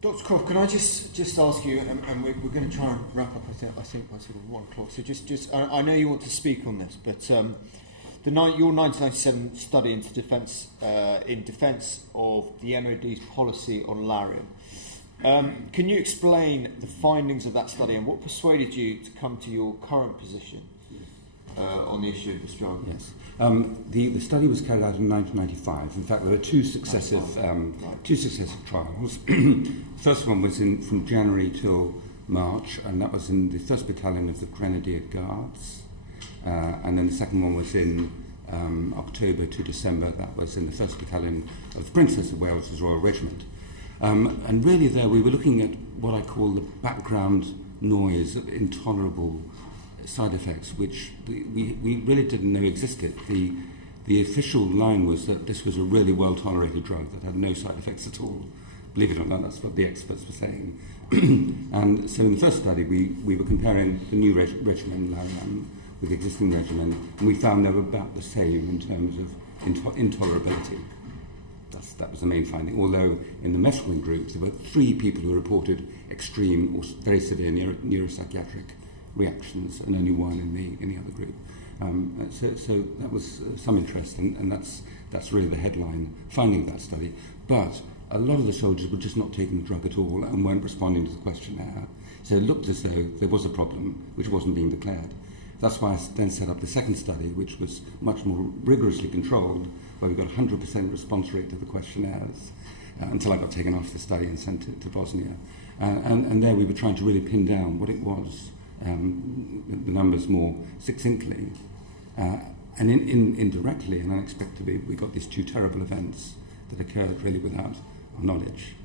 Dr. Croft, can I just ask you, and we're going to try and wrap up, I think by sort of 1 o'clock. So I know you want to speak on this, but your 1997 study into defence in defence of the MOD's policy on Lariam. Can you explain the findings of that study and what persuaded you to come to your current position on the issue of this drug? Yes. The study was carried out in 1995. In fact, there were two successive trials. First one was from January till March, and that was in the 1st Battalion of the Grenadier Guards. And then the second one was in October to December. That was in the 1st Battalion of the Princess of Wales's Royal Regiment. And really there we were looking at what I call the background noise of intolerable side effects, which we really didn't know existed. The official line was that this was a really well-tolerated drug that had no side effects at all. Believe it or not, that's what the experts were saying. And so in the first study, we were comparing the new regimen, Lariam, with the existing regimen, and we found they were about the same in terms of intolerability. That was the main finding, although in the methylene group, there were 3 people who reported extreme or very severe neuropsychiatric reactions, and only 1 in the other group. So that was some interest, and that's really the headline finding of that study. But a lot of the soldiers were just not taking the drug at all and weren't responding to the questionnaire. So it looked as though there was a problem which wasn't being declared. That's why I then set up the second study, which was much more rigorously controlled, where we got 100% response rate to the questionnaires, until I got taken off the study and sent to Bosnia. And there we were trying to really pin down what it was, the numbers more succinctly. And indirectly and unexpectedly, we got these 2 terrible events that occurred really without our knowledge.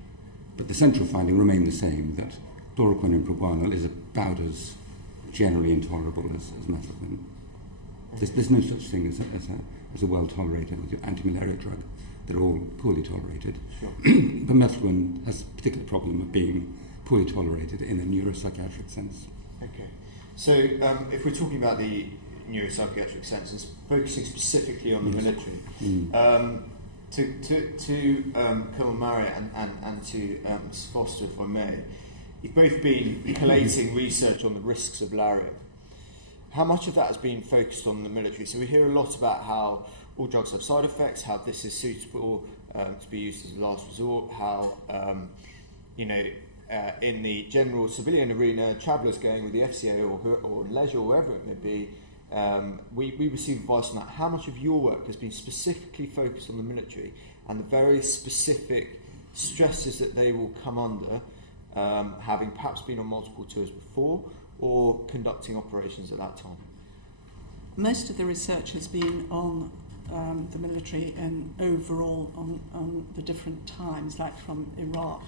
But the central finding remained the same, that chloroquine and proguanil is about as generally intolerable as methylene. There's no such thing as a well-tolerated anti-malaria drug. They're all poorly tolerated. Sure. But methylene has a particular problem of being poorly tolerated in a neuropsychiatric sense. Okay. So if we're talking about the neuropsychiatric sense and focusing specifically on the military, to Colonel Marriott and to Ms. Foster, if I may, you've both been collating research on the risks of Lariam. How much of that has been focused on the military? So we hear a lot about how all drugs have side effects, how this is suitable to be used as a last resort, how in the general civilian arena, travellers going with the FCA or leisure, or wherever it may be, we receive advice on that. How much of your work has been specifically focused on the military and the very specific stresses that they will come under, having perhaps been on multiple tours before or conducting operations at that time? Most of the research has been on the military and overall on the different times, like from Iraq